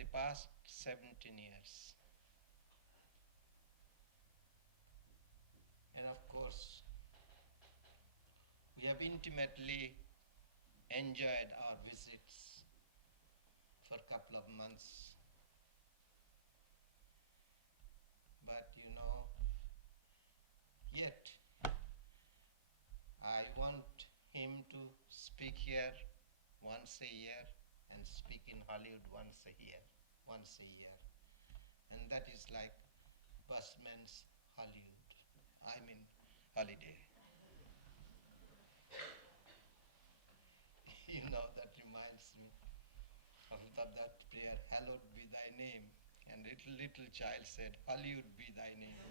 the past 17 years. And of course, we have intimately enjoyed our visits for a couple of months. But yet I want him to speak here once a year and speak in Hollywood once a year. And that is like busman's Hollywood. I mean holiday. That reminds me of that prayer, hallowed be thy name. And little child said, Hollywood be thy name.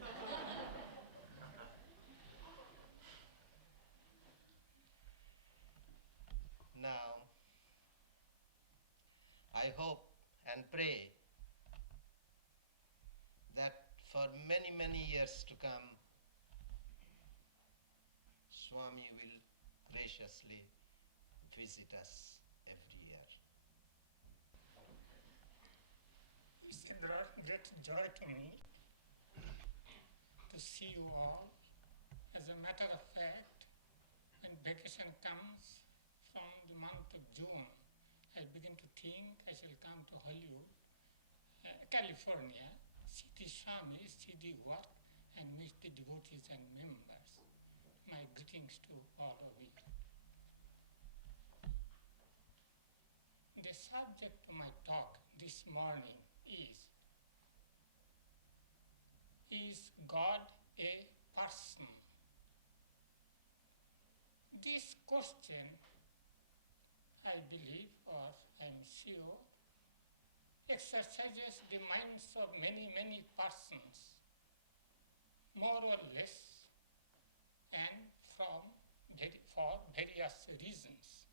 Now, I hope and pray that for many, many years to come, Swami will graciously visit us every year. It's a great joy to me to see you all. As a matter of fact, when vacation comes from the month of June, I begin to think I shall come to Hollywood, California, see the Swamis, see the work, and meet the devotees and members. My greetings to all of you. The subject of my talk this morning is God a person? This question, I believe, or I am sure, exercises the minds of many, many persons, more or less, and for various reasons.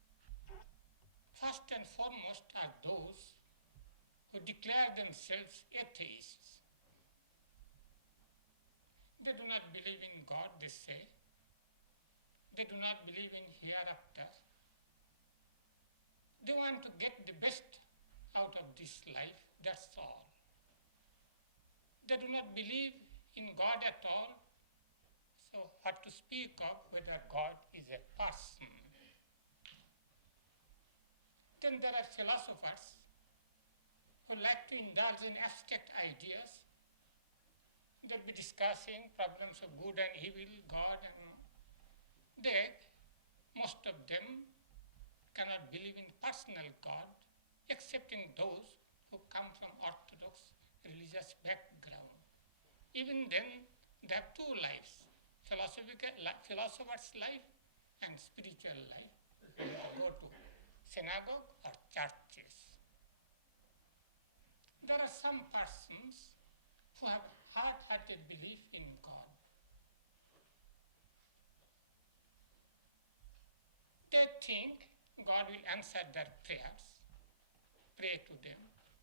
First and foremost are those who declare themselves atheists. They do not believe in God, they say. They do not believe in hereafter. They want to get the best out of this life, that's all. They do not believe in God at all. So what to speak of whether God is a person? Then there are philosophers who like to indulge in abstract ideas. They'll be discussing problems of good and evil, God, and most of them cannot believe in personal God, excepting those who come from orthodox religious background. Even then, they have two lives, philosopher's life and spiritual life. They go to synagogue or churches. There are some persons who have heart-hearted belief in God. They think God will answer their prayers, pray to them,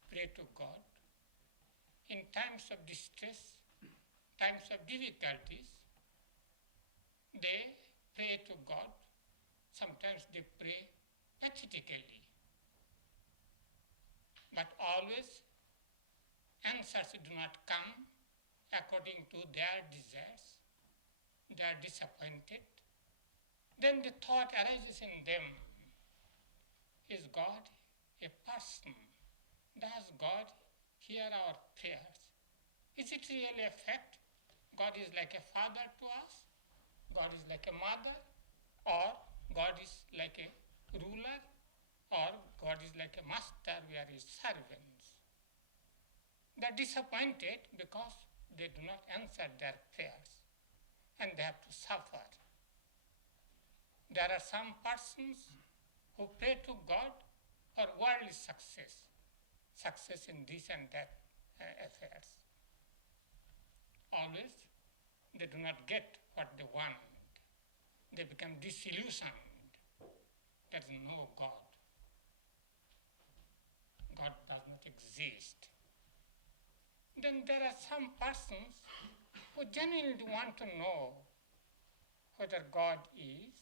pray to God. In times of distress, times of difficulties, they pray to God. Sometimes they pray pathetically. But always answers do not come according to their desires. They are disappointed. Then the thought arises in them, is God a person? Does God hear our prayers? Is it really a fact? God is like a father to us? God is like a mother? Or God is like a ruler? Or God is like a master, we are his servants? They are disappointed because they do not answer their prayers and they have to suffer. There are some persons who pray to God for worldly success in this and that affairs. Always they do not get what they want. They become disillusioned. There is no God. God does not exist. Then there are some persons who genuinely want to know whether God is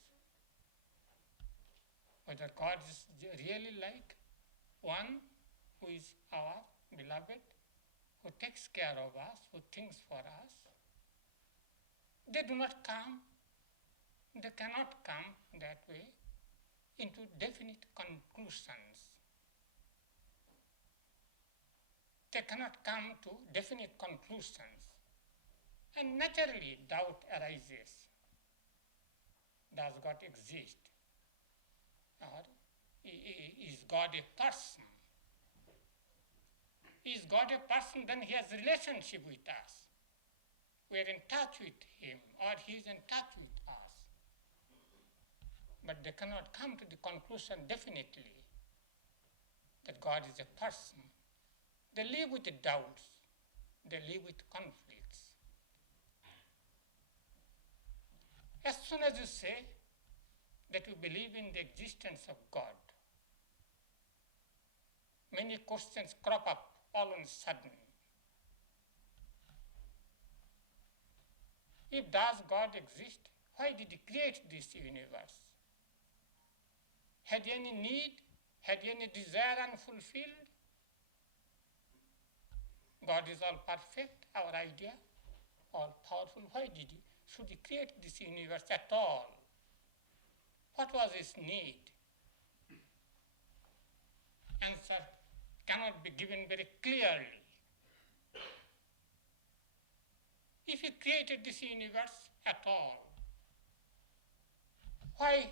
really like one who is our beloved, who takes care of us, who thinks for us. They do not come, they cannot come that way into definite conclusions. They cannot come to definite conclusions. And naturally, doubt arises. Does God exist? Or is God a person? Is God a person? Then he has a relationship with us. We are in touch with him, or he is in touch with us. But they cannot come to the conclusion definitely that God is a person. They live with the doubts. They live with conflicts. As soon as you say that you believe in the existence of God, many questions crop up all of a sudden. If does God exist, why did he create this universe? Had he any need? Had he any desire unfulfilled? God is all perfect, our idea, all powerful. Why should he create this universe at all? What was his need? Answer cannot be given very clearly. If he created this universe at all, why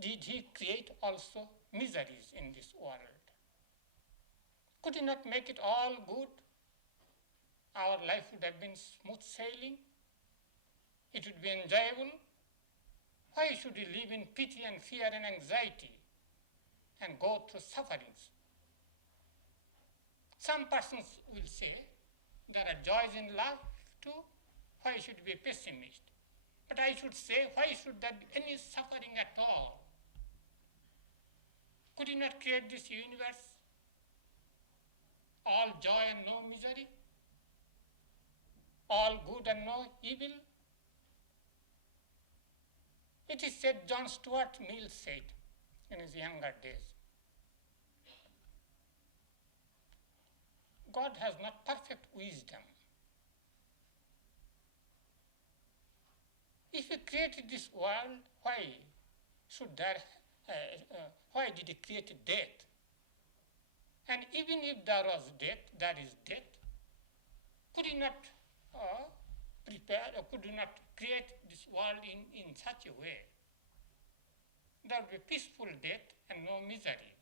did he create also miseries in this world? Could he not make it all good? Our life would have been smooth sailing. It would be enjoyable. Why should we live in pity and fear and anxiety and go through sufferings? Some persons will say there are joys in life too. Why should we be pessimist? But I should say, why should there be any suffering at all? Could he not create this universe? All joy and no misery? All good and no evil? It is said, John Stuart Mill said in his younger days, God has not perfect wisdom. If he created this world, why did he create death? And even if there was death, there is death, could he not prepare, or could he not create this world in such a way there will be peaceful death and no misery?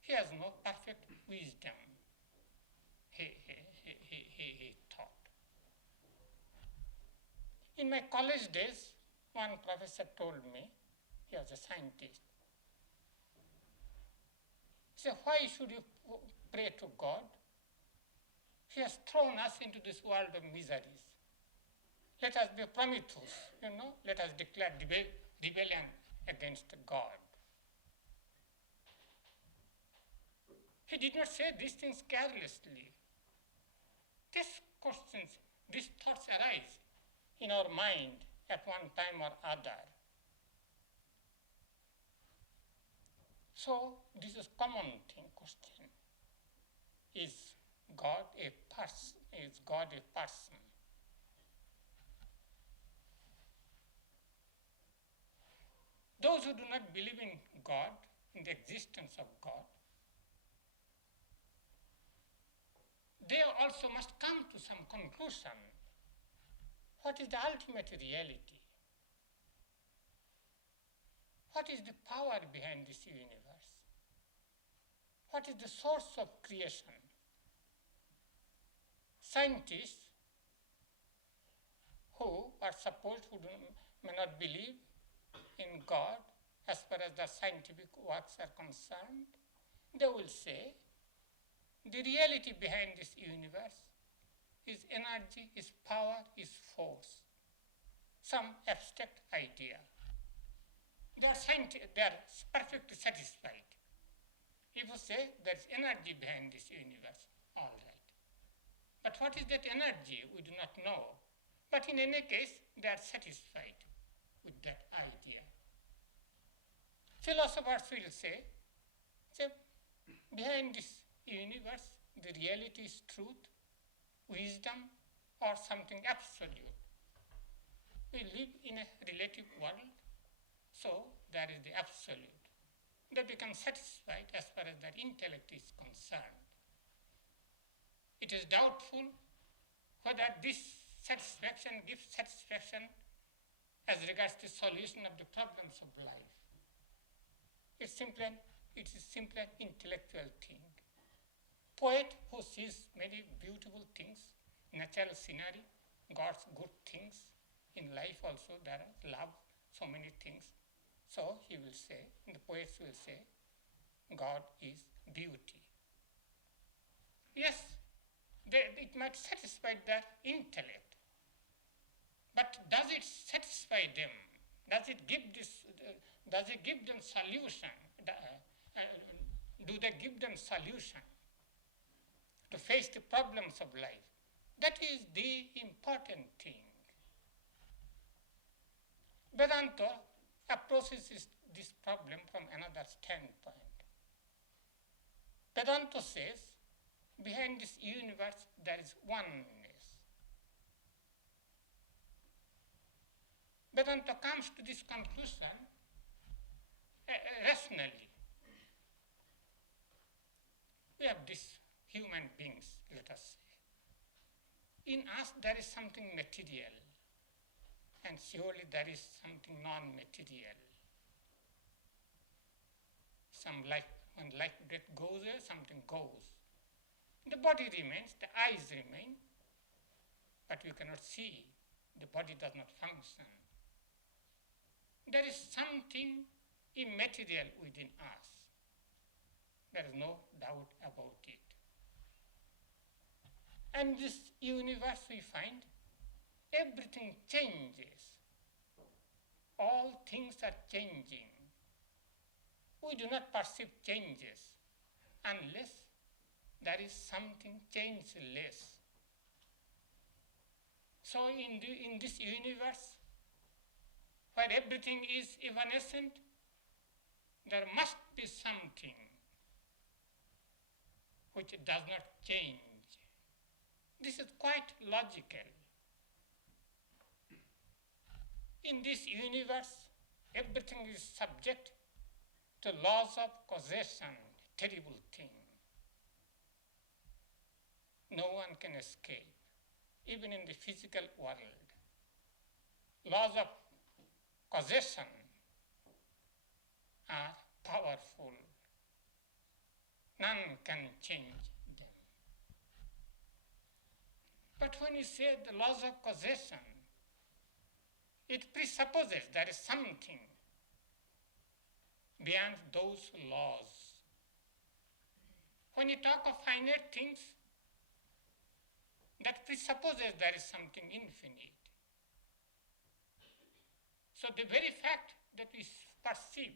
He has no perfect wisdom, he thought. In my college days, one professor told me, he was a scientist, he said, why should you pray to God? He has thrown us into this world of miseries. Let us be Prometheus, let us declare rebellion against God. He did not say these things carelessly. These questions, these thoughts arise in our mind at one time or other. So this is common thing question. Is God a person? Is God a person? Those who do not believe in God, in the existence of God, they also must come to some conclusion. What is the ultimate reality? What is the power behind this universe? What is the source of creation? Scientists who are supposed may not believe in God as far as their scientific works are concerned, they will say the reality behind this universe is energy, is power, is force, some abstract idea. They are perfectly satisfied. If you say there is energy behind this universe, all right. But what is that energy? We do not know. But in any case, they are satisfied with that idea. Philosophers will say behind this universe, the reality is truth, wisdom, or something absolute. We live in a relative world, so there is the absolute. They become satisfied as far as their intellect is concerned. It is doubtful whether this satisfaction gives satisfaction as regards the solution of the problems of life. It is simply an intellectual thing. Poet who sees many beautiful things, natural scenery, God's good things, in life also there are love, so many things. So he will say, the poets will say, God is beauty. Yes, it might satisfy their intellect, but does it satisfy them? Does it give them solution? Do they give them solution to face the problems of life? That is the important thing. Vedanta approaches this problem from another standpoint. Vedanta says, behind this universe there is oneness. Vedanta comes to this conclusion rationally. We have these human beings, let us say. In us there is something material, and surely there is something non-material. When life breath goes there, something goes. The body remains, the eyes remain, but we cannot see. The body does not function. There is something immaterial within us. There is no doubt about it. And this universe we find, everything changes. All things are changing. We do not perceive changes unless there is something changeless. So in this universe, where everything is evanescent, there must be something which does not change. This is quite logical. In this universe, everything is subject to laws of causation, terrible thing. No one can escape, even in the physical world. Laws of causation are powerful. None can change them. But when you say the laws of causation, it presupposes there is something beyond those laws. When you talk of finite things, that presupposes there is something infinite. So the very fact that we perceive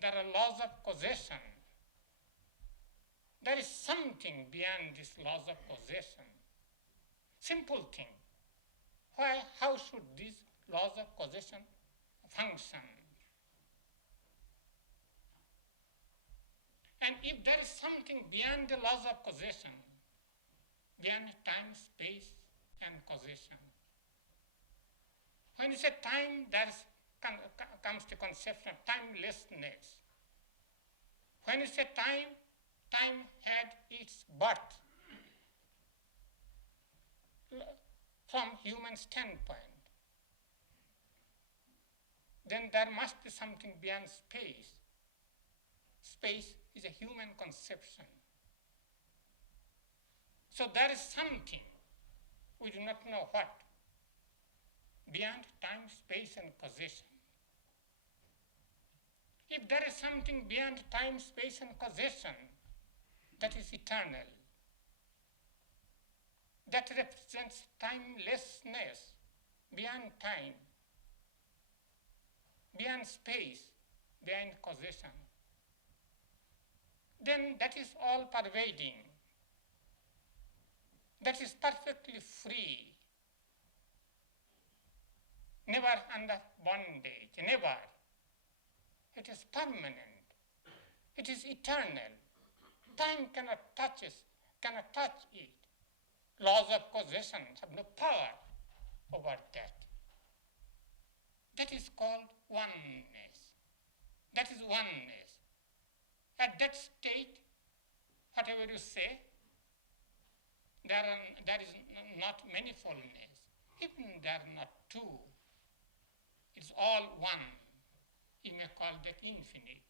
there are laws of causation, there is something beyond these laws of causation. Simple thing. How should these laws of causation function? And if there is something beyond the laws of causation, beyond time, space, and causation. When you say time, there comes the conception of timelessness. When you say time, time had its birth from human standpoint. Then there must be something beyond space. Space is a human conception. So there is something, we do not know what, beyond time, space, and causation. If there is something beyond time, space, and causation, that is eternal, that represents timelessness, beyond time, beyond space, beyond causation, then that is all pervading. That is perfectly free, never under bondage, never. It is permanent, it is eternal. time cannot touch it. Laws of causation have no power over that. That is called oneness. That is oneness. At that state, whatever you say, there is not manifoldness. Even there are not two. It's all one. You may call that infinite.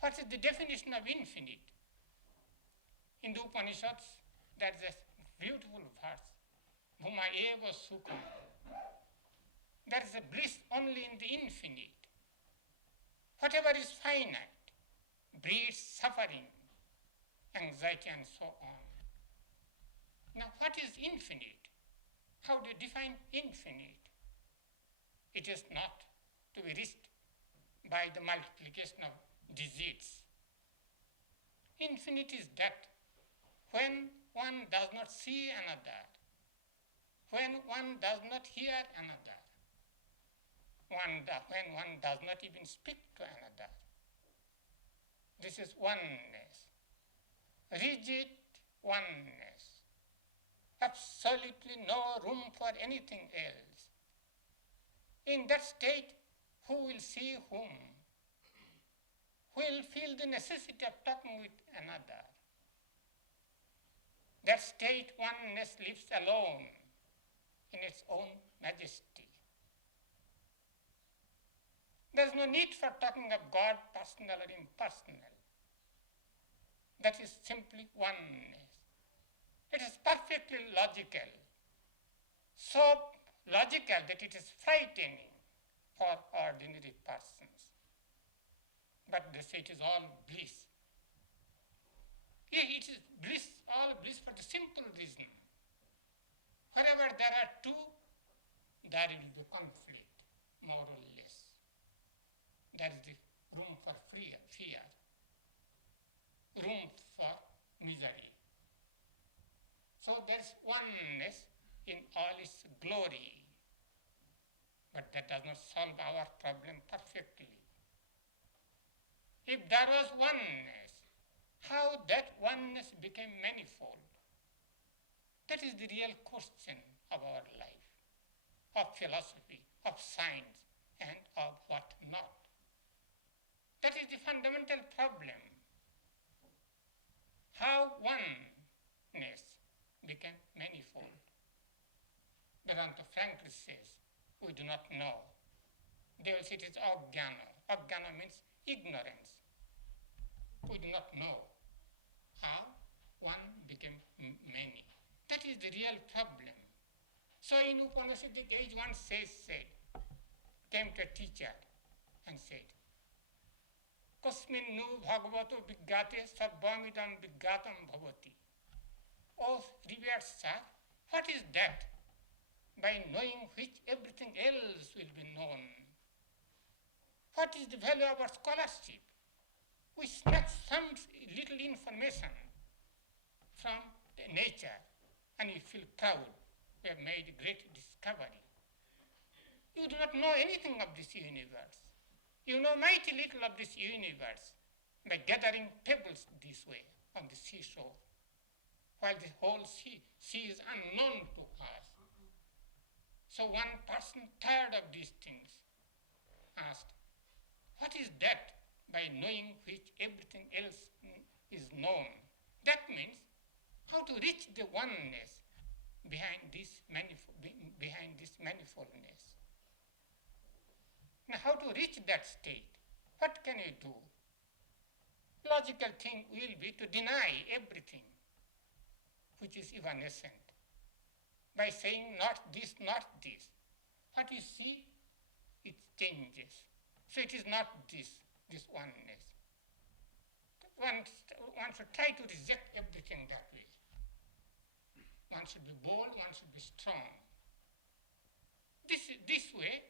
What is the definition of infinite? In the Upanishads, there is a beautiful verse, Bhuma eva sukham. There is a bliss only in the infinite. Whatever is finite breeds suffering, anxiety, and so on. Now, what is infinite? How do you define infinite? It is not to be reached by the multiplication of digits. Infinite is that when one does not see another, when one does not hear another, when one does not even speak to another. This is oneness. Rigid oneness. Absolutely no room for anything else. In that state, who will see whom? Who will feel the necessity of talking with another? That state, oneness, lives alone in its own majesty. There is no need for talking of God, personal or impersonal. That is simply oneness. It is perfectly logical, so logical that it is frightening for ordinary persons. But they say it is all bliss. It is bliss, all bliss for the simple reason. Wherever there are two, there will be conflict, more or less. There is the room for fear, room for misery. So there is oneness in all its glory. But that does not solve our problem perfectly. If there was oneness, how that oneness became manifold? That is the real question of our life, of philosophy, of science, and of what not. That is the fundamental problem. How oneness became manifold. Vedanta frankly says, we do not know. They will say it is ajnana. Ajnana means ignorance. We do not know how one became many. That is the real problem. So in Upanishadic age, one said, came to a teacher and said, Kasmin nu bhagavato viggate sarvamidam viggatam bhavati. Oh, revered sir, what is that? By knowing which everything else will be known. What is the value of our scholarship? We snatch some little information from nature and we feel proud. We have made a great discovery. You do not know anything of this universe. You know mighty little of this universe by gathering pebbles this way on the seashore, while the whole sea is unknown to us. So one person tired of these things asked, what is that by knowing which everything else is known? That means how to reach the oneness behind this manifoldness. Now how to reach that state? What can you do? Logical thing will be to deny everything which is evanescent by saying not this, not this. What you see, it changes. So it is not this oneness. One should try to reject everything that way. One should be bold, one should be strong. This way,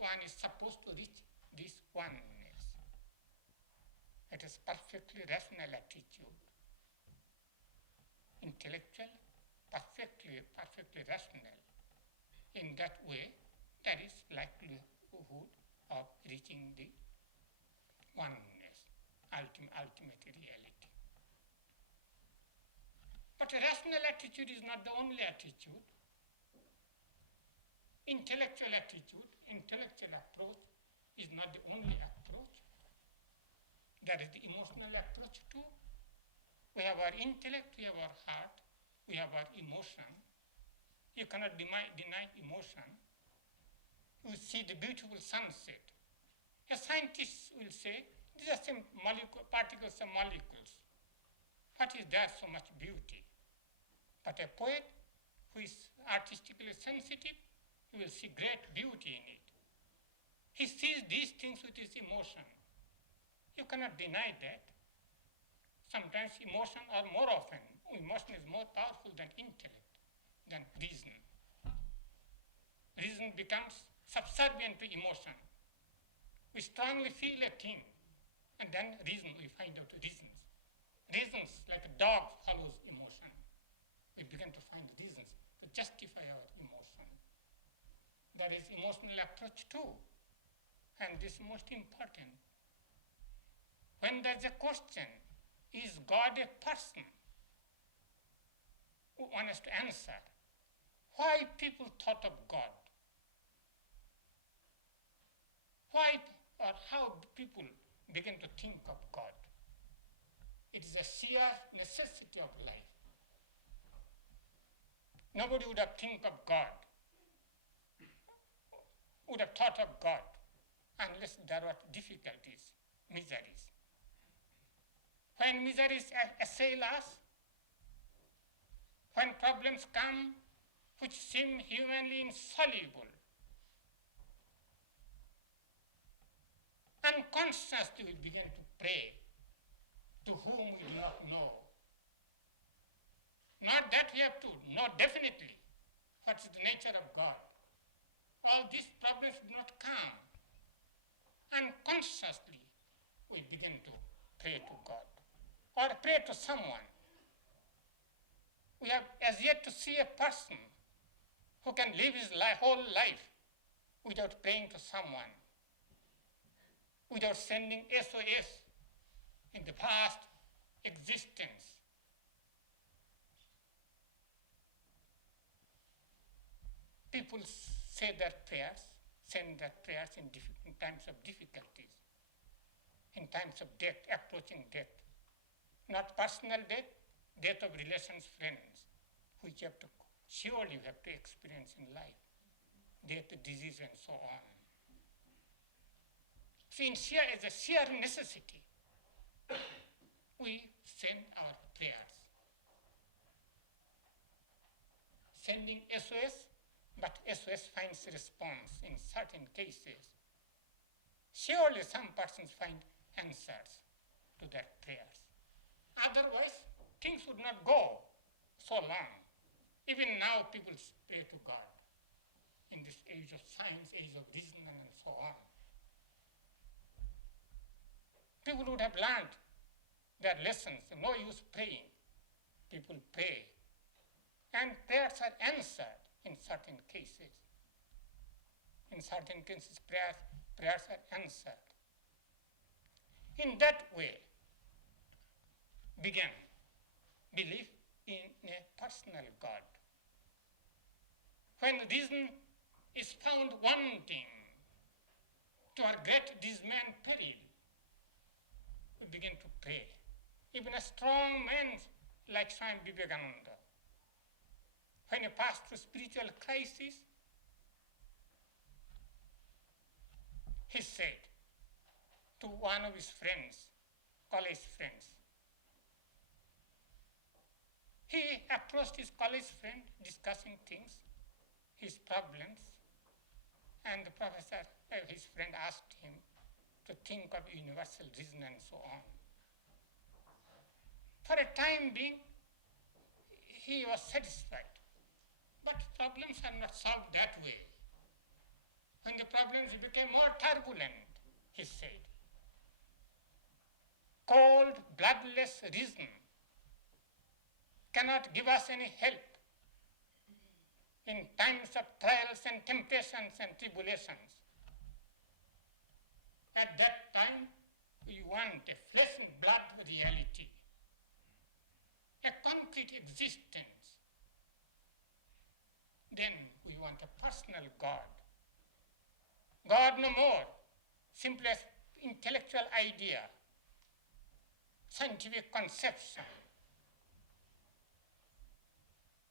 one is supposed to reach this oneness. It is perfectly rational attitude. Intellectual, perfectly rational. In that way, there is likelihood of reaching the oneness, ultimate reality. But a rational attitude is not the only attitude. Intellectual attitude, intellectual approach is not the only approach. There is the emotional approach too. We have our intellect, we have our heart, we have our emotion. You cannot deny emotion. You see the beautiful sunset. A scientist will say, these are some particles and molecules. What is there so much beauty? But a poet who is artistically sensitive, he will see great beauty in it. He sees these things with his emotion. You cannot deny that. Sometimes emotion, or more often, emotion is more powerful than intellect, than reason. Reason becomes subservient to emotion. We strongly feel a thing, and then reason, we find out reasons. Reasons, like a dog follows emotion. We begin to find reasons to justify our emotion. That is emotional approach too, and this is most important. When there's a question, is God a person? One has to answer. Why people thought of God? Why or how people begin to think of God? It is a sheer necessity of life. Nobody would have think of God, would have thought of God, unless there were difficulties, miseries. When miseries assail us, when problems come which seem humanly insoluble, unconsciously we begin to pray to whom we do not know. Not that we have to know definitely what is the nature of God. All these problems do not come. Unconsciously we begin to pray to God or pray to someone. We have as yet to see a person who can live his whole life without praying to someone, without sending SOS in the past existence. People say their prayers, send their prayers in times of difficulties, in times of death, approaching death. Not personal death, death of relations, friends, which surely you have to experience in life. Death, disease, and so on. So as a sheer necessity, we send our prayers. Sending SOS, but SOS finds response in certain cases. Surely some persons find answers to their prayers. Otherwise, things would not go so long. Even now, people pray to God in this age of science, age of reason, and so on. People would have learned their lessons. No use praying. People pray. And prayers are answered in certain cases. In certain cases, prayers are answered. In that way, began belief in a personal God. When reason is found wanting, to our great dismay and peril, we begin to pray. Even a strong man like Swami Vivekananda, when he passed through spiritual crisis, he said to one of his friends, college friends, he approached his college friend discussing things, his problems, and the professor, his friend, asked him to think of universal reason and so on. For a time being, he was satisfied. But problems are not solved that way. When the problems became more turbulent, he said, cold, bloodless reason cannot give us any help in times of trials and temptations and tribulations. At that time, we want a flesh and blood reality, a concrete complete existence. Then we want a personal God. God no more, simply as intellectual idea, scientific conception.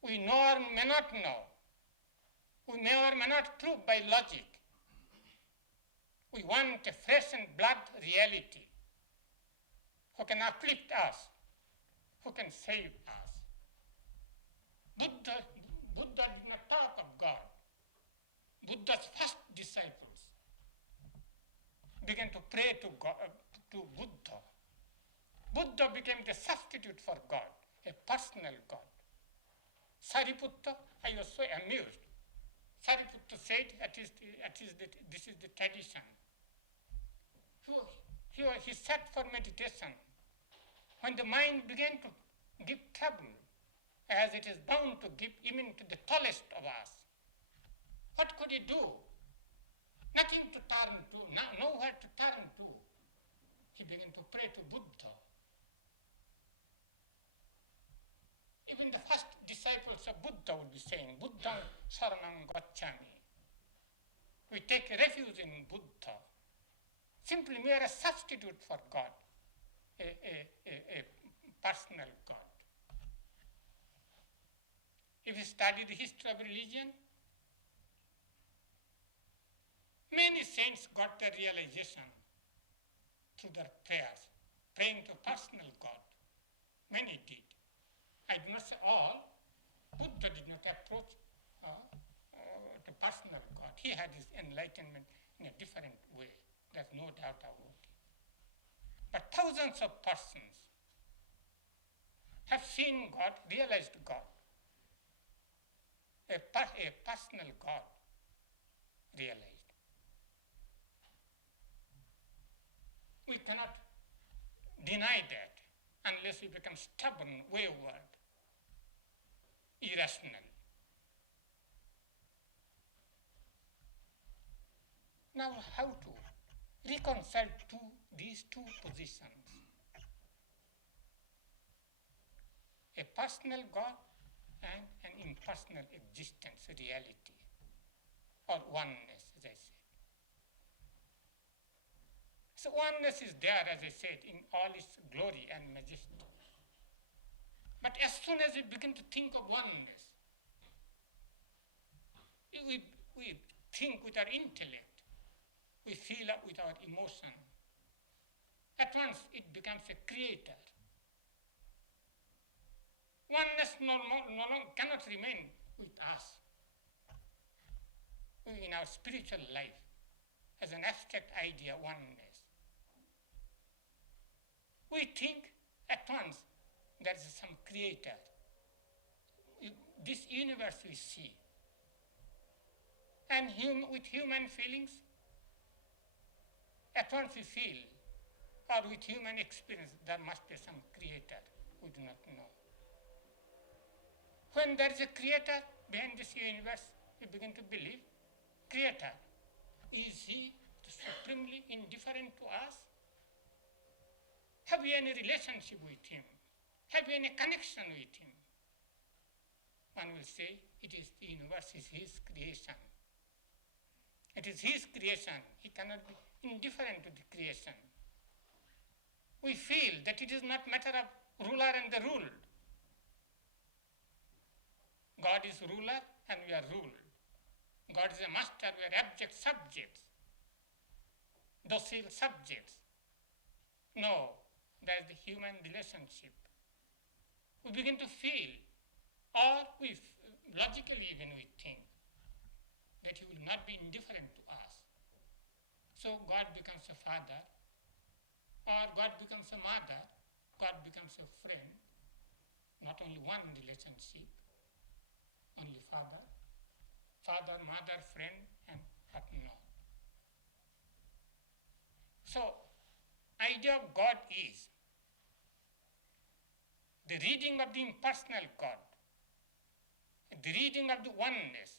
We know or may not know. We may or may not prove by logic. We want a flesh and blood reality who can uplift us, who can save us. Buddha did not talk of God. Buddha's first disciples began to pray to God, to Buddha. Buddha became the substitute for God, a personal God. Sariputta, I was so amused. Sariputta said, this is the tradition. He sat for meditation. When the mind began to give trouble, as it is bound to give even to the tallest of us, what could he do? Nothing to turn to, nowhere to turn to. He began to pray to Buddha. Even the first disciples of Buddha would be saying, Buddham saranam gacchami. We take refuge in Buddha. Simply mere a substitute for God, a personal God. If you study the history of religion, many saints got their realization through their prayers, praying to personal God. Many did. I do not say all. Buddha did not approach to personal God. He had his enlightenment in a different way. There's no doubt about it. But thousands of persons have seen God, realized God. A personal God realized. We cannot deny that unless we become stubborn, wayward, irrational. Now, how to reconcile these two positions? A personal God and an impersonal existence, reality, or oneness, as I said. So oneness is there, as I said, in all its glory and majesty. But as soon as we begin to think of oneness, we think with our intellect, we feel with our emotion. At once it becomes a creator. Oneness no longer cannot remain with us in our spiritual life as an abstract idea, oneness. We think at once there is some creator. This universe we see. And with human feelings, at once we feel, or with human experience, there must be some creator. We do not know. When there is a creator behind this universe, we begin to believe, creator, is he supremely indifferent to us? Have we any relationship with him? Have we any connection with him? One will say, it is the universe is his creation. It is his creation. He cannot be indifferent to the creation. We feel that it is not matter of ruler and the ruled. God is ruler and we are ruled. God is a master, we are abject subjects, docile subjects. No, there is the human relationship. We begin to feel, or logically even we think, that he will not be indifferent to us. So God becomes a father, or God becomes a mother, God becomes a friend, not only one relationship, only father, mother, friend, and whatnot. So, idea of God is the reading of the impersonal God, the reading of the oneness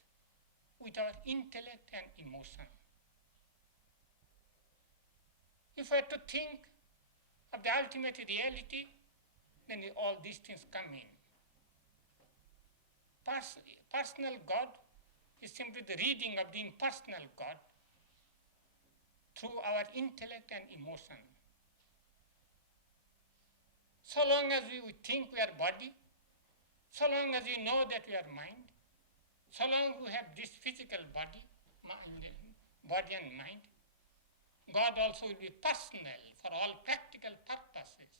with our intellect and emotion. If we are to think of the ultimate reality, then all these things come in. personal God is simply the reading of the impersonal God through our intellect and emotion. So long as we think we are body, so long as we know that we are mind, so long as we have this physical body and mind, God also will be personal for all practical purposes.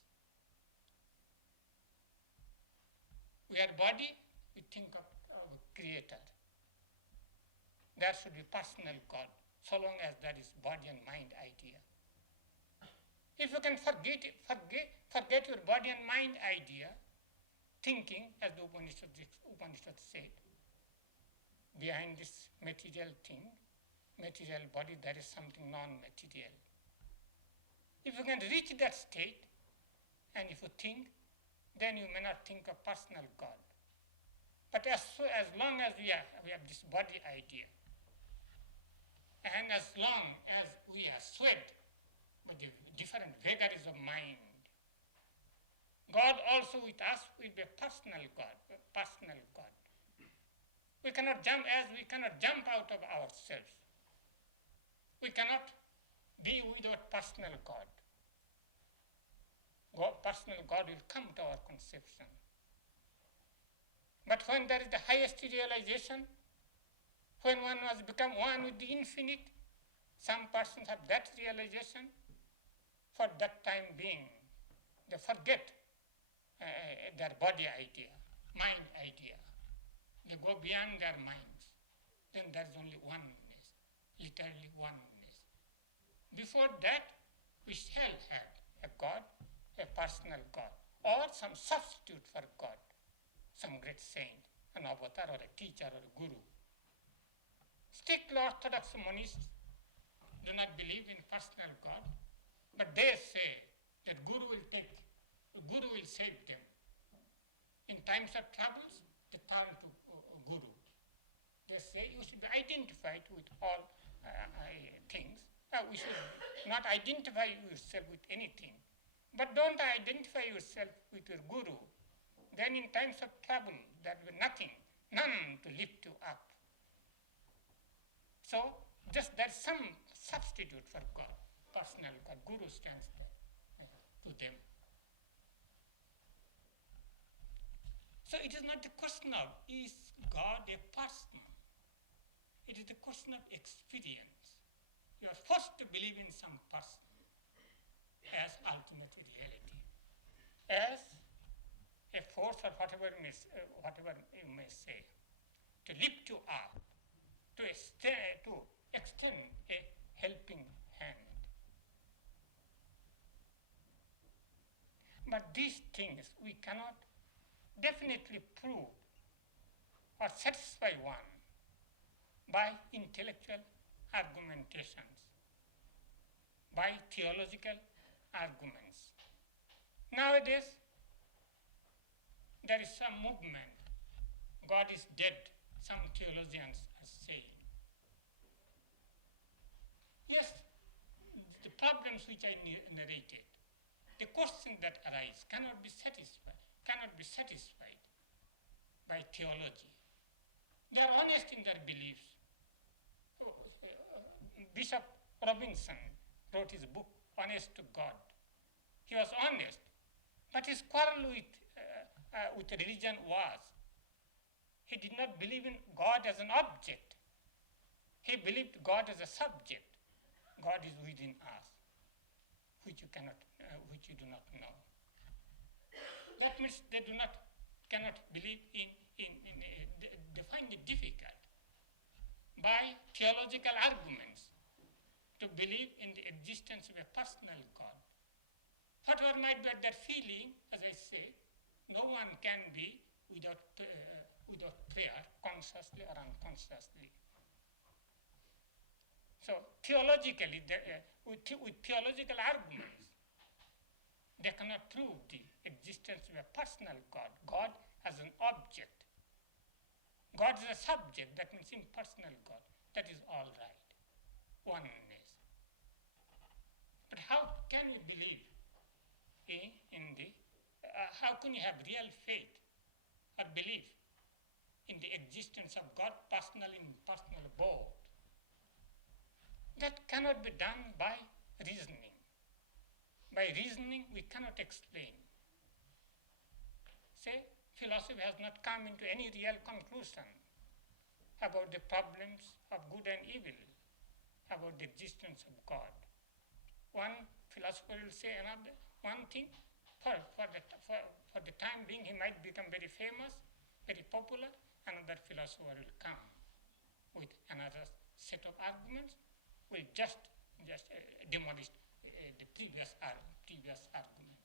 We are body, we think of our Creator. There should be personal God, so long as that is body and mind idea. If you can forget your body and mind idea, thinking, as the Upanishad said, behind this material thing, material body, there is something non-material. If you can reach that state, and if you think, then you may not think of personal God. But as long as we have this body idea, and as long as we are swayed by the different vagaries of mind, God also with us will be a personal God, We cannot jump out of ourselves. We cannot be without personal God. Personal God will come to our conception. But when there is the highest realization, when one has become one with the infinite, some persons have that realization. For that time being, they forget their body idea, mind idea. They go beyond their minds. Then there is only oneness, literally oneness. Before that, we shall have a God, a personal God, or some substitute for God, some great saint, an avatar or a teacher or a guru. Strictly orthodox monists do not believe in personal God, but they say that Guru will save them. In times of troubles, they turn to Guru. They say you should be identified with all things. We should not identify yourself with anything. But don't identify yourself with your Guru. Then in times of trouble, there will be none to lift you up. So, just there's some substitute for God, personal God. Guru stands there to them. So it is not the question of, is God a person? It is the question of experience. You are forced to believe in some person as ultimate reality, as a force or whatever you may say, to lift you up, to extend a helping hand. But these things we cannot definitely prove or satisfy one by intellectual argumentations, by theological arguments. Nowadays, there is some movement, God is dead, some theologians are saying. Yes, the problems which I narrated, the questions that arise cannot be satisfied by theology. They are honest in their beliefs. Bishop Robinson wrote his book, Honest to God. He was honest, but his quarrel with religion was, he did not believe in God as an object. He believed God as a subject. God is within us, which you do not know. That means they cannot believe they find it difficult by theological arguments to believe in the existence of a personal God. Whatever might be their feeling, as I say, no one can be without prayer, consciously or unconsciously. So theologically, with theological arguments, they cannot prove the existence of a personal God. God as an object. God is a subject, that means impersonal God. That is all right. Oneness. But how can you believe in the, how can you have real faith or belief in the existence of God, personal and impersonal both. That cannot be done by reasoning. By reasoning, we cannot explain. Say, philosophy has not come into any real conclusion about the problems of good and evil, about the existence of God. One philosopher will say another one thing. For the time being, he might become very famous, very popular. Another philosopher will come with another set of arguments, will just demolish the previous arguments.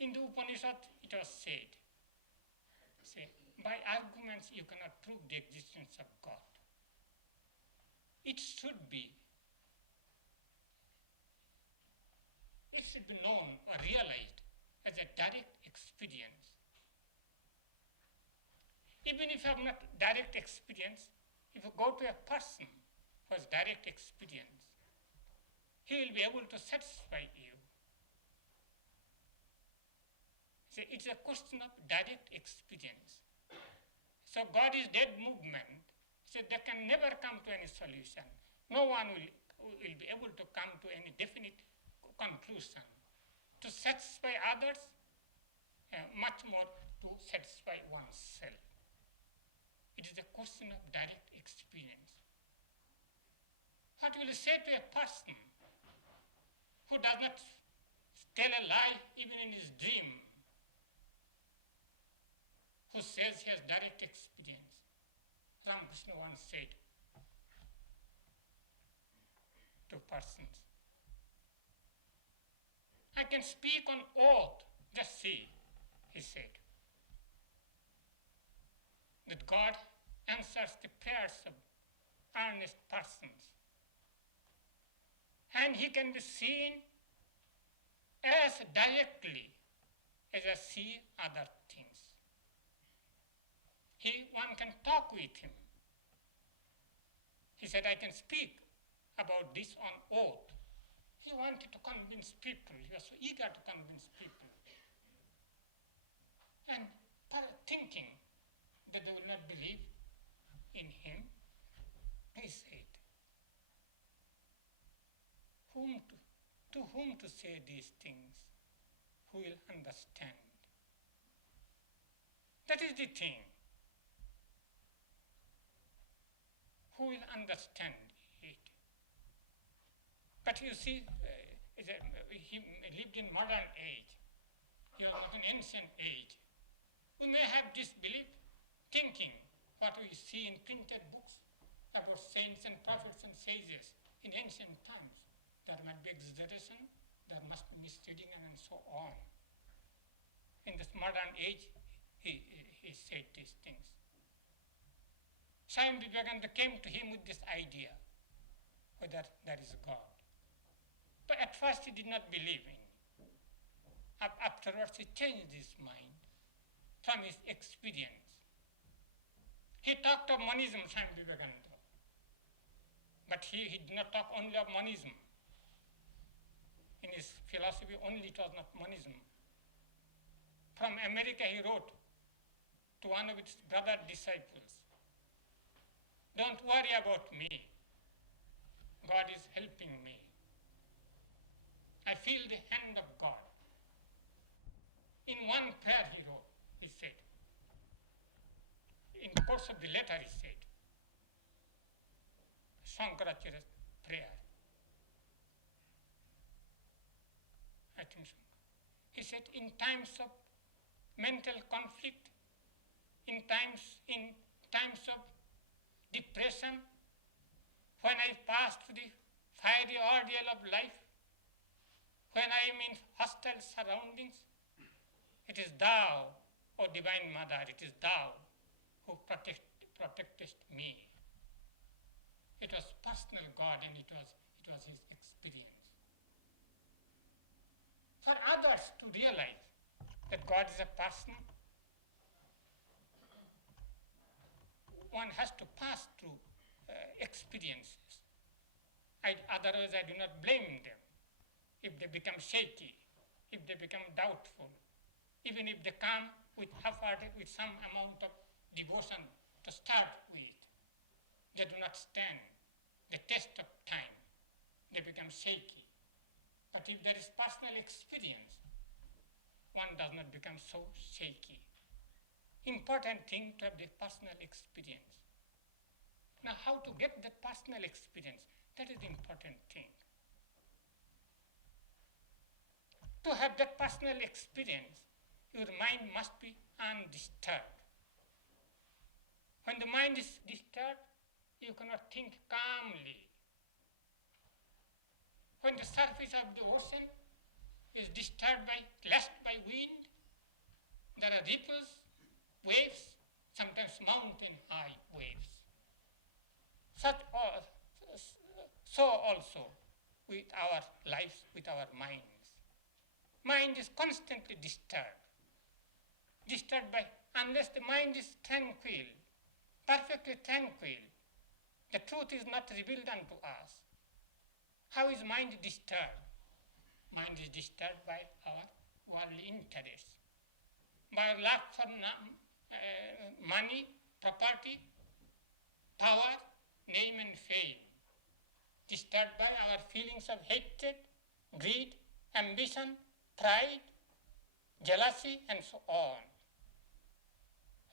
In the Upanishad, it was said, by arguments you cannot prove the existence of God. It should be known or realized as a direct experience. Even if you have not direct experience, if you go to a person who has direct experience, he will be able to satisfy you. See, it's a question of direct experience. So God is dead movement, so they can never come to any solution. No one will be able to come to any definite conclusion. To satisfy others, much more to satisfy oneself. It is a question of direct experience. What will you say to a person who does not tell a lie even in his dream, who says he has direct experience? Ramakrishna once said to persons, I can speak on oath, just see, he said, that God answers the prayers of earnest persons. And he can be seen as directly as I see other things. One can talk with him. He said, I can speak about this on oath. He wanted to convince people. He was so eager to convince people. And thinking that they will not believe in him, he said, to whom to say these things? Who will understand? That is the thing. Who will understand it? But you see, he lived in modern age. He was not an ancient age. We may have disbelief, thinking what we see in printed books about saints and prophets and sages in ancient times. There might be exaggeration, there must be misreading, and so on. In this modern age, he said these things. Swami Vivekananda came to him with this idea, whether there is a God. But at first he did not believe in it. Afterwards he changed his mind from his experience. He talked of monism, Swami Vivekananda. But he did not talk only of monism. In his philosophy only it was not monism. From America he wrote to one of his brother disciples, don't worry about me. God is helping me. I feel the hand of God. In one prayer he wrote, he said, in the course of the letter he said, Shankaracharya's prayer. I think so. He said, in times of mental conflict, in times of depression, when I pass through the fiery ordeal of life, when I am in hostile surroundings, it is thou, O Divine Mother, it is thou who protectest me. It was personal God, and it was his experience. For others to realize that God is a person, one has to pass through experiences. Otherwise I do not blame them. If they become shaky, if they become doubtful, even if they come with half-hearted, with some amount of devotion to start with. They do not stand the test of time. They become shaky. But if there is personal experience, one does not become so shaky. Important thing to have the personal experience. Now, how to get that personal experience? That is the important thing. To have that personal experience, your mind must be undisturbed. When the mind is disturbed, you cannot think calmly. When the surface of the ocean is disturbed lashed by wind, there are ripples, waves, sometimes mountain-high waves. So also with our lives, with our minds. Mind is constantly disturbed. Disturbed by, unless the mind is tranquil, perfectly tranquil, the truth is not revealed unto us. How is mind disturbed? Mind is disturbed by our worldly interests, by our love for money, property, power, name and fame, disturbed by our feelings of hatred, greed, ambition, pride, jealousy, and so on.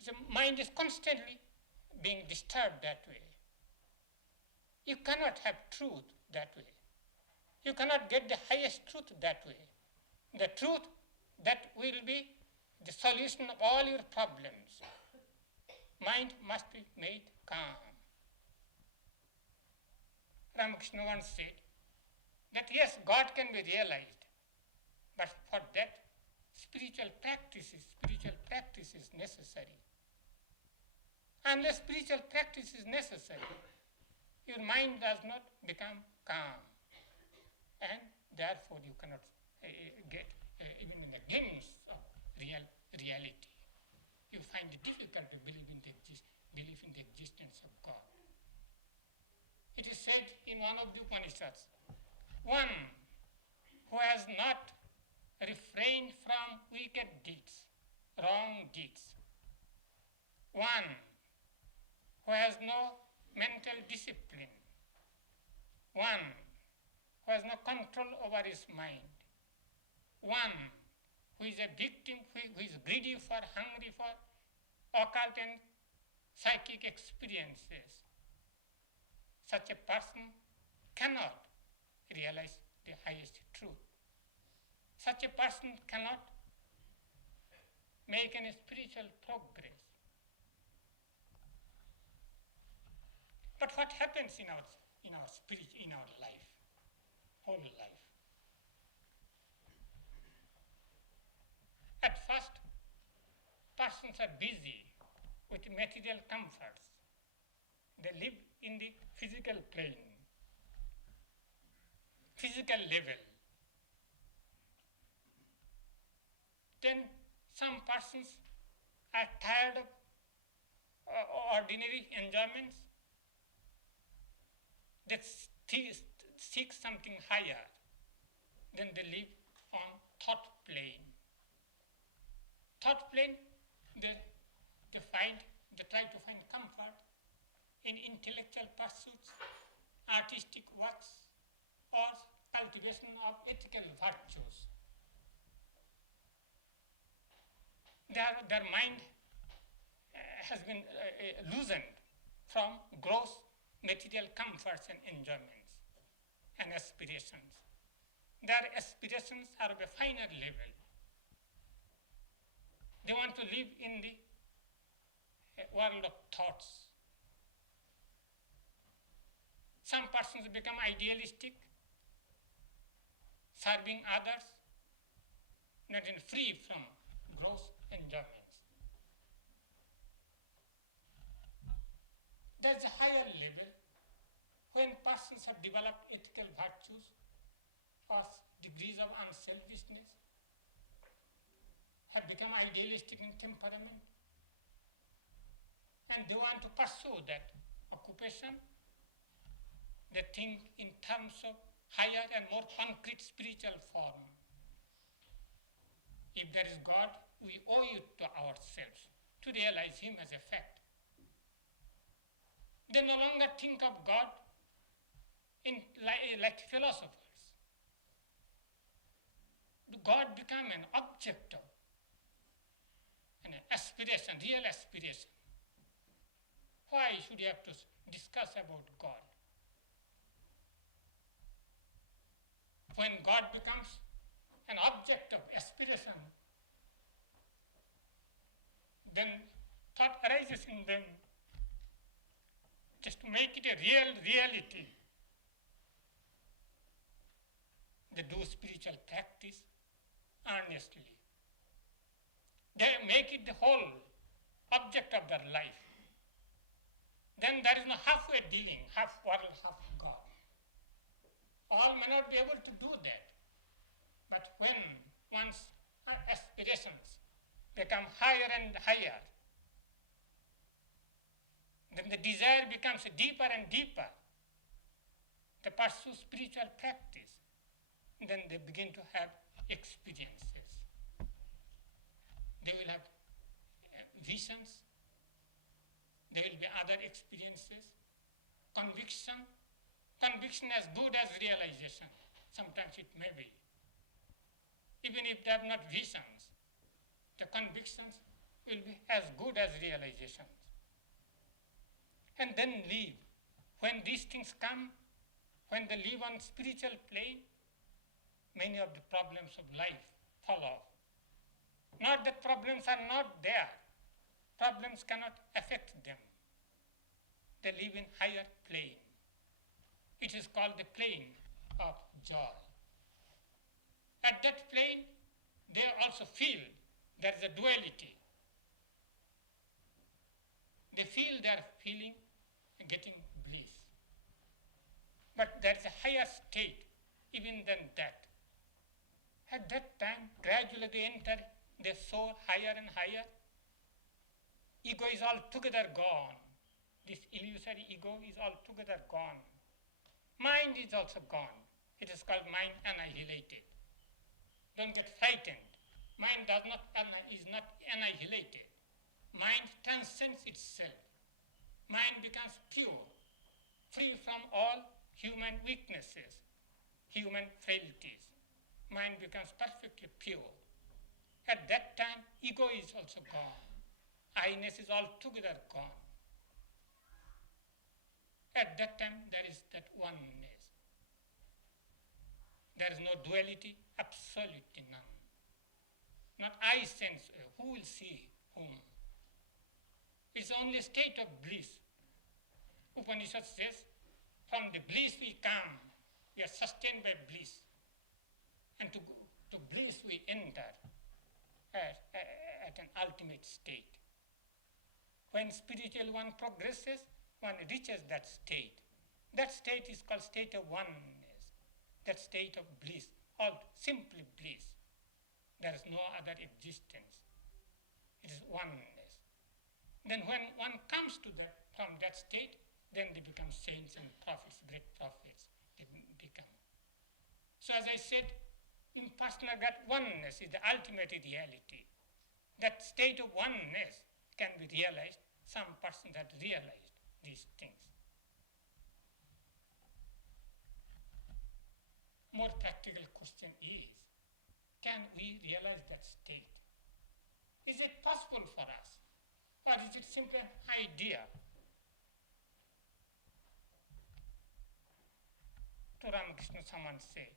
The mind is constantly being disturbed that way. You cannot have truth that way. You cannot get the highest truth that way. The truth that will be the solution of all your problems. Mind must be made calm. Ramakrishna once said that yes, God can be realized, but for that spiritual practice is necessary. Unless spiritual practice is necessary, your mind does not become calm, and therefore you cannot get even in the glimpse of reality. You find it difficult to believe in the existence of God. It is said in one of the Upanishads, one who has not refrained from wicked deeds, wrong deeds, one who has no mental discipline, one who has no control over his mind, one who is a victim, who is greedy for, hungry for occult and psychic experiences. Such a person cannot realize the highest truth. Such a person cannot make any spiritual progress. But what happens in our spirit, in our life, whole life? At first, persons are busy with material comforts. They live in the physical plane, physical level. Then some persons are tired of ordinary enjoyments. They seek something higher. Then they live on thought plane. Thought plane, they try to find comfort in intellectual pursuits, artistic works, or cultivation of ethical virtues. Their mind has been loosened from gross material comforts and enjoyments and aspirations. Their aspirations are of a finer level. They want to live in the world of thoughts. Some persons become idealistic, serving others, not free from gross enjoyments. There's a higher level when persons have developed ethical virtues or degrees of unselfishness, have become idealistic in temperament, and they want to pursue that occupation. They think in terms of higher and more concrete spiritual form. If there is God, we owe it to ourselves to to realize Him as a fact. They no longer think of God like philosophers. God become an object of an aspiration, real aspiration. Why should you have to discuss about God? When God becomes an object of aspiration, then thought arises in them just to make it a real reality. They do spiritual practice earnestly. They make it the whole object of their life. Then there is no halfway dealing, half world, half God. All may not be able to do that. But when one's aspirations become higher and higher, then the desire becomes deeper and deeper. They pursue spiritual practice. Then they begin to have experiences. They will have visions. There will be other experiences. Conviction. Conviction as good as realization. Sometimes it may be. Even if they have not visions, the convictions will be as good as realizations. And then live. When these things come, when they live on spiritual plane, many of the problems of life fall off. Not that problems are not there. Problems cannot affect them. They live in higher plane. It is called the plane of joy. At that plane, they also feel there is a duality. They feel they are feeling getting bliss. But there is a higher state even than that. At that time, gradually they soar higher and higher. Ego is altogether gone. This illusory ego is altogether gone. Mind is also gone. It is called mind annihilated. Don't get frightened. Mind is not annihilated. Mind transcends itself. Mind becomes pure, free from all human weaknesses, human frailties. Mind becomes perfectly pure. At that time, ego is also gone. I-ness is altogether gone. At that time, there is that oneness. There is no duality, absolutely none. Not I sense, who will see whom? It's only a state of bliss. Upanishad says, from the bliss we come, we are sustained by bliss. And to bliss we enter at an ultimate state. When spiritual one progresses, one reaches that state. That state is called state of oneness, that state of bliss, or simply bliss. There is no other existence. It is oneness. Then when one comes to that, from that state, then they become saints and prophets, great prophets they become. So as I said, impersonal, that oneness is the ultimate reality. That state of oneness can be realized. Some person that realized these things. More practical question is, can we realize that state? Is it possible for us? Or is it simply an idea? To Ramakrishna, someone said,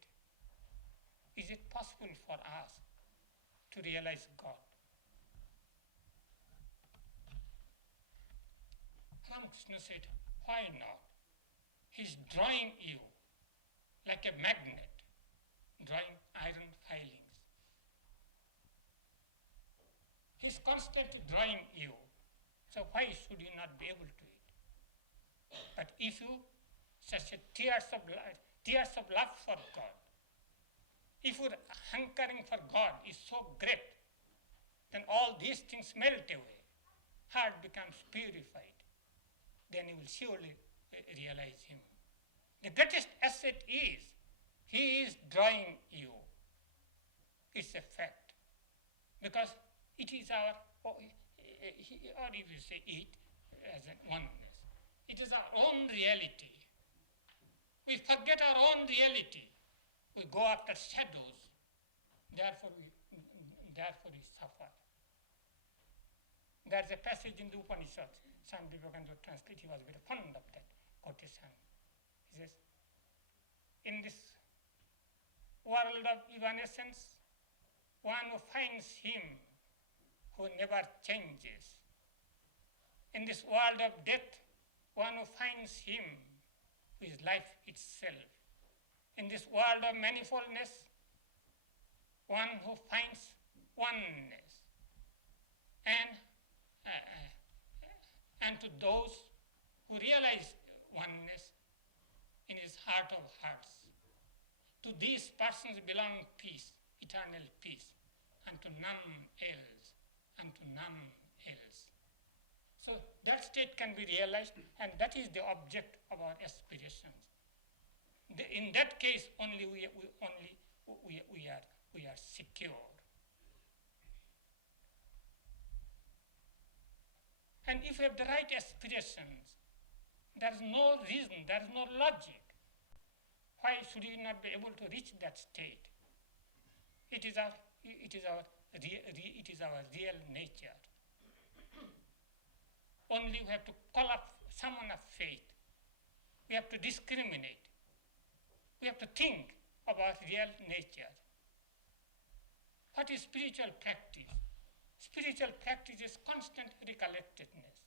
is it possible for us to realize God? Ramakrishna said, why not? He's drawing you like a magnet, drawing iron filings. He's constantly drawing you. So why should you not be able to it? But if you, such a tears of love for God, if your hankering for God is so great, then all these things melt away. Heart becomes purified. Then you will surely realize Him. The greatest asset is, He is drawing you. It's a fact. Because it is our, or if you say it as an oneness, it is our own reality. We forget our own reality. We go after shadows, therefore we suffer. There's a passage in the Upanishads, Swami Vivekananda translated, he was very fond of that quotation. He says, in this world of evanescence, one who finds him who never changes. In this world of death, one who finds him who is life itself. In this world of manifoldness, one who finds oneness. And to those who realize oneness in his heart of hearts, to these persons belong peace, eternal peace, and to none else, and to none else. So that state can be realized, and that is the object of our aspirations. In that case, only we are secure. And if we have the right aspirations, there is no reason, there is no logic. Why should we not be able to reach that state? It is our real nature. Only we have to call up someone of faith. We have to discriminate. We have to think about real nature. What is spiritual practice? Spiritual practice is constant recollectedness,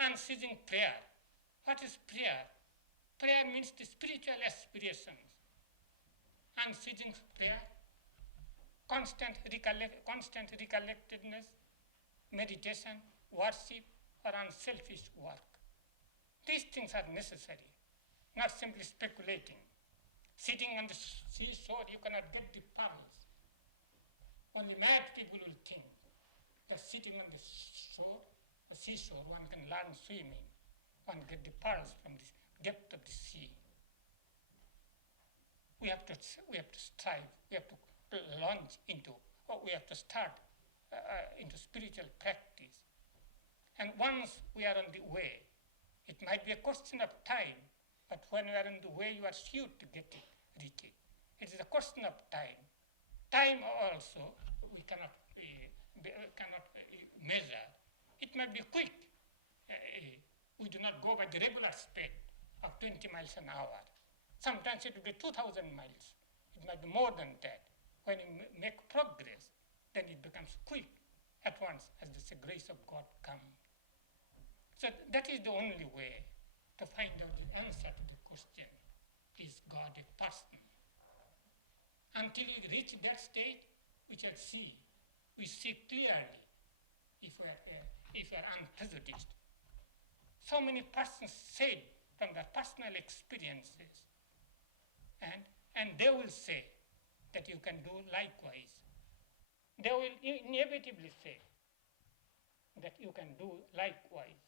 unceasing prayer. What is prayer? Prayer means the spiritual aspirations. Unceasing prayer, constant recollectedness, meditation, worship, or unselfish work. These things are necessary, not simply speculating. Sitting on the seashore, you cannot get the pearls. Only mad people will think that sitting on the seashore, one can learn swimming, one get the pearls from the depth of the sea. We have to strive, we have to launch into, or we have to start into spiritual practice. And once we are on the way, it might be a question of time, but when you are on the way, you are sure to get it, reach it. It is a question of time. Time also, we cannot measure. It might be quick. We do not go by the regular speed of 20 miles an hour. Sometimes it will be 2,000 miles. It might be more than that. When you make progress, then it becomes quick at once as the grace of God comes. So that is the only way to find out the answer to the question, is God a person? Until we reach that state, we shall see. We see clearly if we are unprejudiced. So many persons said from their personal experiences, and they will say that you can do likewise. They will inevitably say that you can do likewise.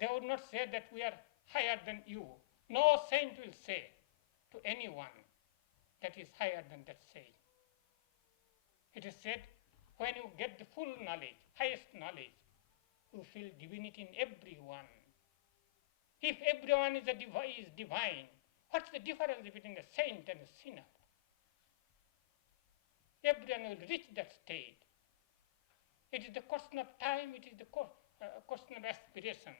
They would not say that we are higher than you. No saint will say to anyone that is higher than that saint. It is said, when you get the full knowledge, highest knowledge, you feel divinity in everyone. If everyone is divine, what's the difference between a saint and a sinner? Everyone will reach that state. It is the question of time, it is the question of aspirations.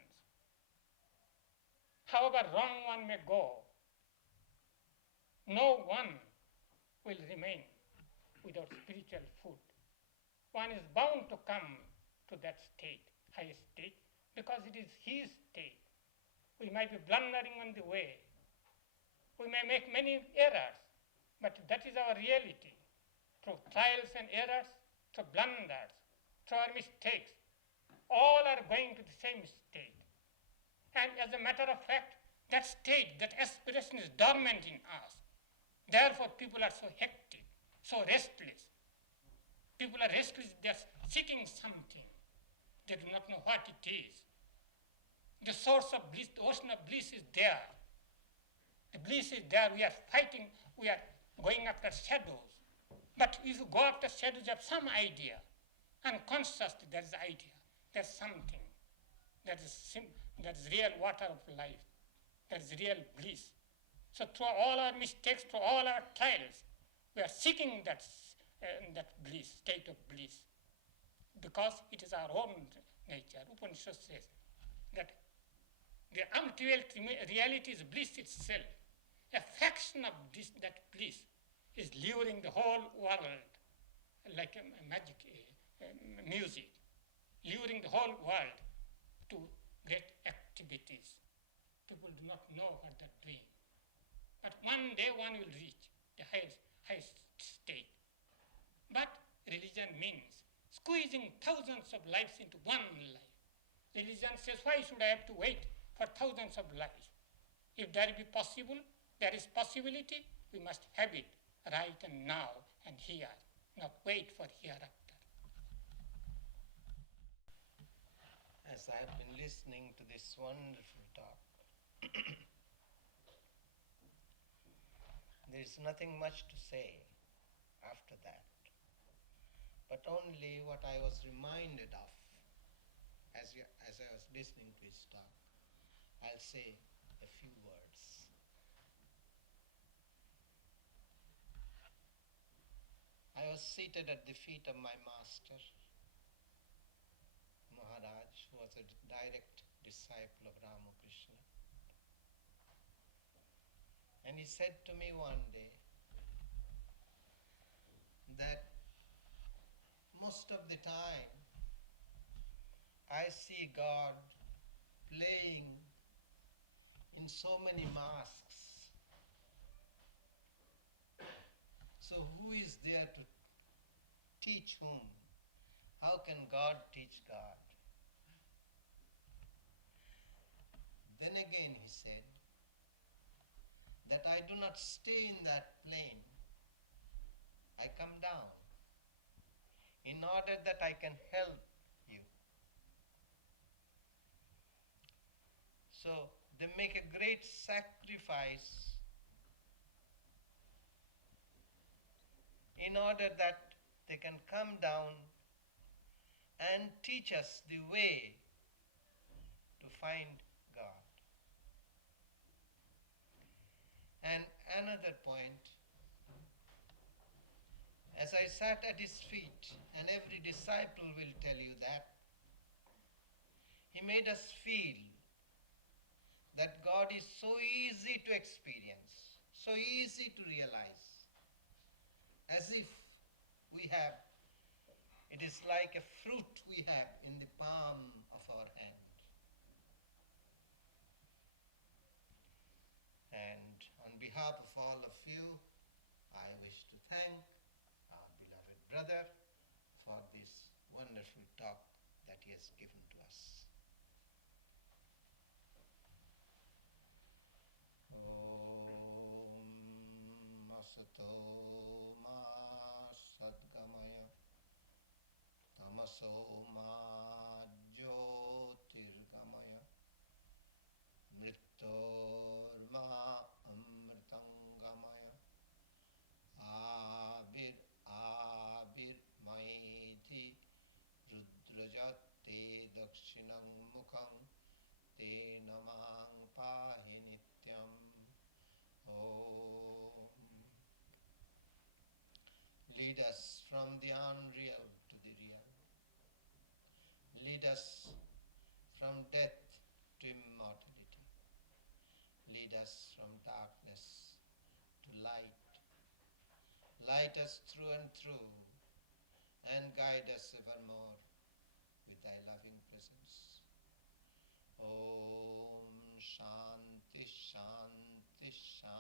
However wrong one may go, no one will remain without spiritual food. One is bound to come to that state, highest state, because it is his state. We might be blundering on the way. We may make many errors, but that is our reality. Through trials and errors, through blunders, through our mistakes, all are going to the same state. And as a matter of fact, that state, that aspiration is dormant in us. Therefore, people are so hectic, so restless. People are restless, they are seeking something. They do not know what it is. The source of bliss, the ocean of bliss is there. The bliss is there, we are fighting, we are going after shadows. But if you go after shadows of some idea, unconsciously there is idea, there's something, that is real water of life, that is real bliss. So through all our mistakes, through all our trials, we are seeking that bliss, state of bliss, because it is our own nature. Upanishad says that the unreal reality is bliss itself. A fraction of that bliss is luring the whole world like a magic music, luring the whole world to great activities. People do not know what they're doing. But one day one will reach the highest state. But religion means squeezing thousands of lives into one life. Religion says, why should I have to wait for thousands of lives? If there be possible, there is possibility, we must have it right and now and here, not wait for hereafter. As I have been listening to this wonderful talk, there is nothing much to say after that, but only what I was reminded of as I was listening to his talk. I'll say a few words. I was seated at the feet of my master, Maharaj, who was a direct disciple of Ramakrishna. And he said to me one day that most of the time I see God playing in so many masks. So who is there to teach whom? How can God teach God? Then again he said that I do not stay in that plane. I come down in order that I can help you. So they make a great sacrifice in order that they can come down and teach us the way to find God. And another point, as I sat at his feet, and every disciple will tell you that, he made us feel that God is so easy to experience, so easy to realize, as if we have, it is like a fruit we have in the palm of our hand. And on behalf of all of you, I wish to thank our beloved brother for this wonderful talk that he has given to us. Om Asato Ma Sadgamaya Tamaso Ma Jyotirgamaya Mrittor Ma Amritangamaya Abir Maiti Rudrajate Dakshinam Mukham Te Namang Pahi Nityam. Om. Lead us from the unreal to the real. Lead us from death to immortality. Lead us from darkness to light. Light us through and through, and guide us evermore with thy loving presence. Om Shanti Shanti Shanti.